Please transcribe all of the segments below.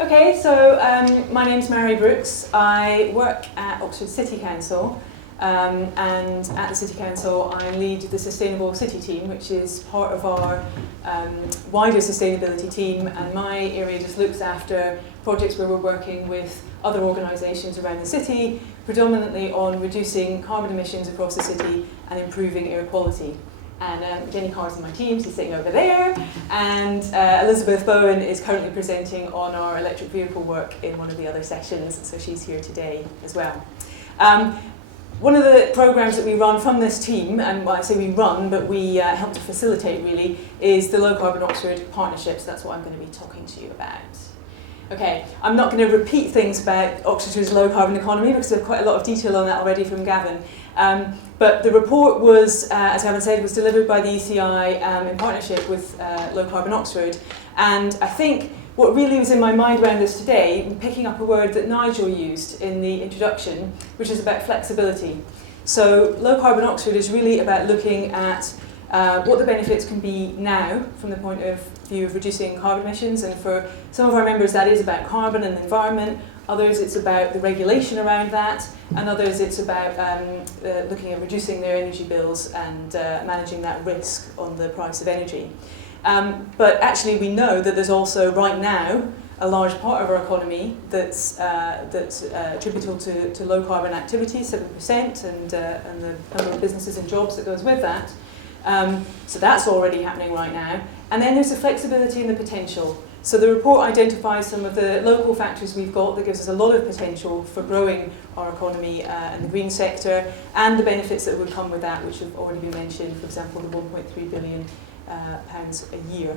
Okay, so my name's Mary Brooks. I work at Oxford City Council, and at the City Council I lead the Sustainable City team, which is part of our wider sustainability team, and my area just looks after projects where we're working with other organisations around the city, predominantly on reducing carbon emissions across the city and improving air quality. And Jenny Carr's on my team, she's sitting over there, and Elizabeth Bowen is currently presenting on our electric vehicle work in one of the other sessions, so she's here today as well. One of the programmes that we run from this team, and well, I say we run, but we help to facilitate really, is the Low Carbon Oxford Partnerships. That's what I'm going to be talking to you about. Okay, I'm not going to repeat things about Oxford's low carbon economy because there's quite a lot of detail on that already from Gavin. But the report was, as Gavin said, was delivered by the ECI in partnership with Low Carbon Oxford. And I think what really was in my mind around this today, picking up a word that Nigel used in the introduction, which is about flexibility. So Low Carbon Oxford is really about looking at what the benefits can be now from the point of view of reducing carbon emissions, and for some of our members that is about carbon and the environment, others it's about the regulation around that, and others it's about looking at reducing their energy bills and managing that risk on the price of energy. But actually we know that there's also right now a large part of our economy that's attributable to low carbon activities, 7%, and the number of businesses and jobs that goes with that. So that's already happening right now. And then there's the flexibility and the potential. So the report identifies some of the local factors we've got that gives us a lot of potential for growing our economy and the green sector, and the benefits that would come with that, which have already been mentioned, for example, the £1.3 billion a year.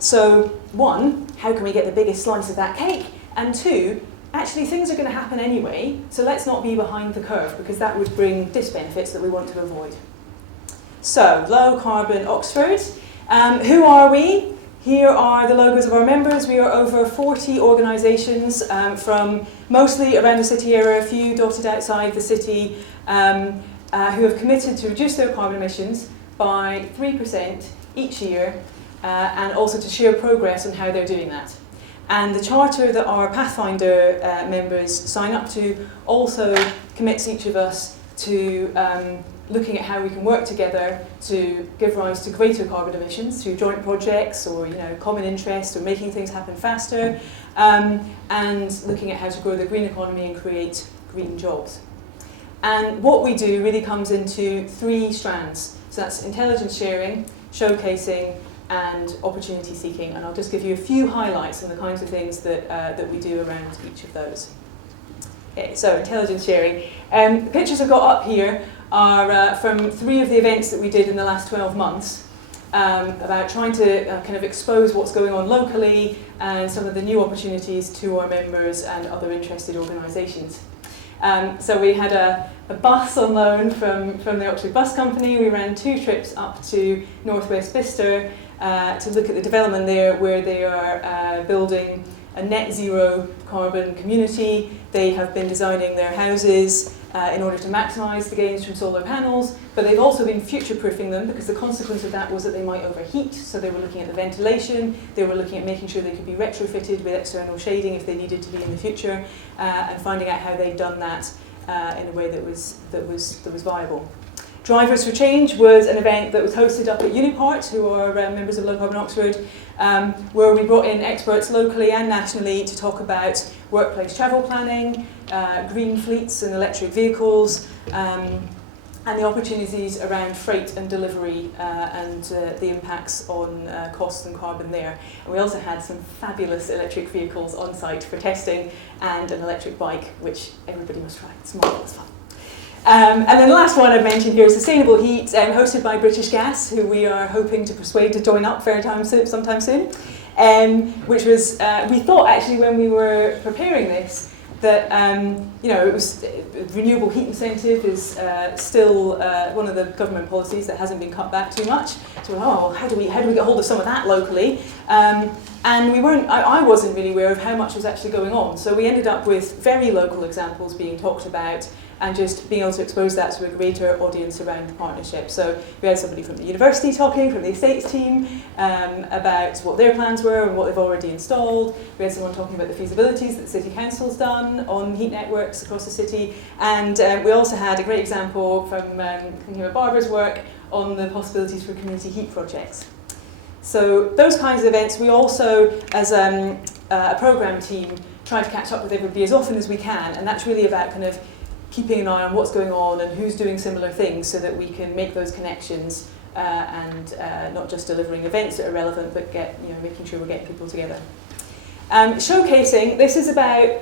So one, how can we get the biggest slice of that cake? And two, actually things are going to happen anyway, so let's not be behind the curve, because that would bring disbenefits that we want to avoid. So, Low Carbon Oxford. Who are we? Here are the logos of our members. We are over 40 organisations from mostly around the city area, a few dotted outside the city, who have committed to reduce their carbon emissions by 3% each year, and also to share progress on how they're doing that. And the charter that our Pathfinder members sign up to also commits each of us to looking at how we can work together to give rise to greater carbon emissions through joint projects or common interest or making things happen faster, and looking at how to grow the green economy and create green jobs. And what we do really comes into three strands. So that's intelligence sharing, showcasing, and opportunity seeking. And I'll just give you a few highlights on the kinds of things that we do around each of those. Okay, so intelligence sharing. The pictures I've got up here are from 3 of the events that we did in the last 12 months, about trying to kind of expose what's going on locally and some of the new opportunities to our members and other interested organisations. So we had a bus on loan from the Oxford Bus Company. We ran 2 trips up to North West Bicester to look at the development there, where they are building a net zero carbon community. They have been designing their houses in order to maximise the gains from solar panels, but they've also been future-proofing them, because the consequence of that was that they might overheat. So they were looking at the ventilation, they were looking at making sure they could be retrofitted with external shading if they needed to be in the future, and finding out how they'd done that in a way that was viable. Drivers for Change was an event that was hosted up at Unipart, who are members of Low Carbon Oxford, where we brought in experts locally and nationally to talk about workplace travel planning, green fleets and electric vehicles, and the opportunities around freight and delivery and the impacts on costs and carbon there. And we also had some fabulous electric vehicles on site for testing, and an electric bike, which everybody must try. It's marvellous fun. And then the last one I've mentioned here is Sustainable Heat, hosted by British Gas, who we are hoping to persuade to join up sometime soon. Which was, we thought actually when we were preparing this, that it was renewable heat incentive is still one of the government policies that hasn't been cut back too much. So how do we get hold of some of that locally? And I wasn't really aware of how much was actually going on. So we ended up with very local examples being talked about, and just being able to expose that to a greater audience around the partnership. So we had somebody from the university talking, from the estates team, about what their plans were and what they've already installed. We had someone talking about the feasibilities that the City Council's done on heat networks across the city. And we also had a great example from thinking about Barbara's work on the possibilities for community heat projects. So those kinds of events, we also, as a programme team, try to catch up with everybody as often as we can, and that's really about kind of keeping an eye on what's going on and who's doing similar things so that we can make those connections and not just delivering events that are relevant, but making sure we're getting people together. Showcasing, this is about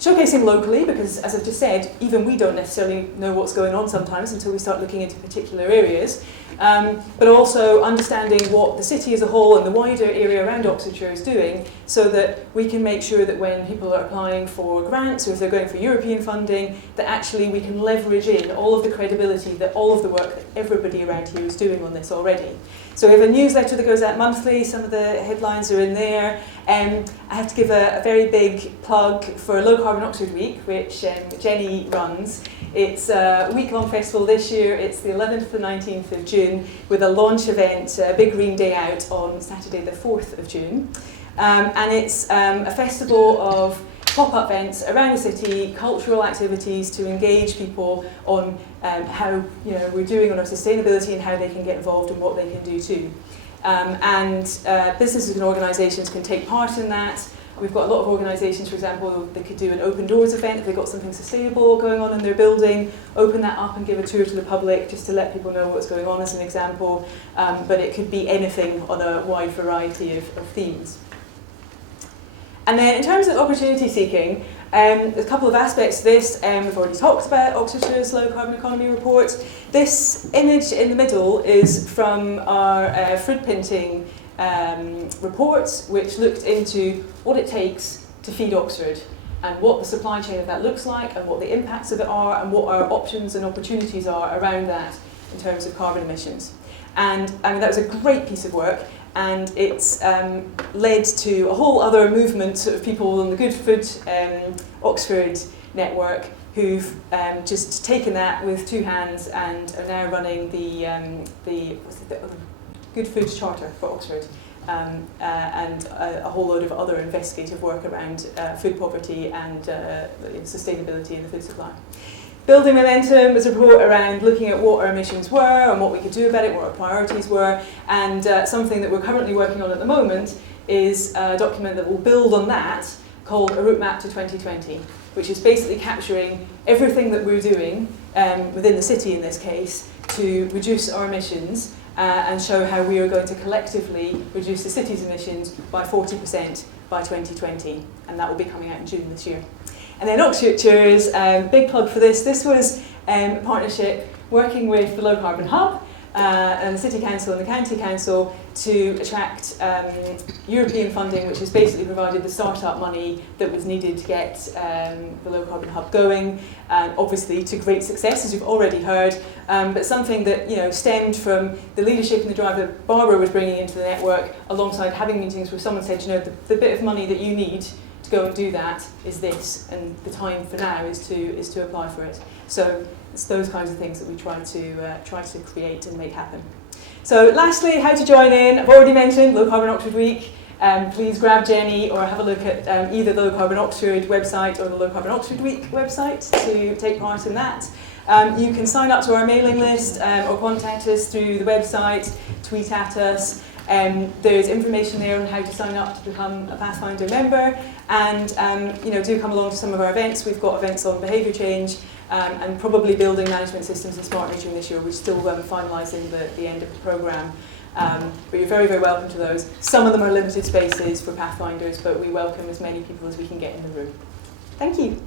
showcasing locally, because as I've just said, even we don't necessarily know what's going on sometimes until we start looking into particular areas. But also understanding what the city as a whole and the wider area around Oxfordshire is doing, so that we can make sure that when people are applying for grants or if they're going for European funding, that actually we can leverage in all of the credibility that all of the work that everybody around here is doing on this already. So we have a newsletter that goes out monthly, some of the headlines are in there. I have to give a very big plug for Low Carbon Oxford Week, which Jenny runs. It's a week-long festival this year. It's the 11th to the 19th of June with a launch event, a big green day out on Saturday the 4th of June. And it's a festival of pop-up events around the city, cultural activities to engage people on how we're doing on our sustainability and how they can get involved and what they can do too. Businesses and organisations can take part in that. We've got a lot of organisations, for example, they could do an open doors event if they've got something sustainable going on in their building, open that up and give a tour to the public just to let people know what's going on as an example. But it could be anything on a wide variety of themes. And then in terms of opportunity seeking, there's a couple of aspects to this. We've already talked about Oxfordshire's Low Carbon Economy report. This image in the middle is from our fruit pinting reports, which looked into what it takes to feed Oxford and what the supply chain of that looks like and what the impacts of it are and what our options and opportunities are around that in terms of carbon emissions. And that was a great piece of work, and it's led to a whole other movement of people on the Good Food Oxford network who've just taken that with two hands and are now running the Good Food Charter for Oxford, and a whole load of other investigative work around food poverty and sustainability in the food supply. Building Momentum was a report around looking at what our emissions were and what we could do about it, what our priorities were, and something that we're currently working on at the moment is a document that will build on that called A Route Map to 2020, which is basically capturing everything that we're doing within the city in this case to reduce our emissions and show how we are going to collectively reduce the city's emissions by 40% by 2020, and that will be coming out in June this year. And then Oxfordshire's big plug for this. This was a partnership working with the Low Carbon Hub and the City Council and the County Council to attract European funding, which has basically provided the start-up money that was needed to get the Low Carbon Hub going, and obviously to great success, as you've already heard, but something that stemmed from the leadership and the drive that Barbara was bringing into the network, alongside having meetings where someone said, the bit of money that you need to go and do that is this, and the time for now is to apply for it. So it's those kinds of things that we try to create and make happen. So lastly, how to join in. I've already mentioned Low Carbon Oxford Week. Please grab Jenny or have a look at either the Low Carbon Oxford website or the Low Carbon Oxford Week website to take part in that. You can sign up to our mailing list or contact us through the website, tweet at us. There's information there on how to sign up to become a Pathfinder member, and do come along to some of our events. We've got events on behaviour change and probably building management systems and smart metering this year. We're still finalising the end of the programme, but you're very, very welcome to those. Some of them are limited spaces for Pathfinders, but we welcome as many people as we can get in the room. Thank you.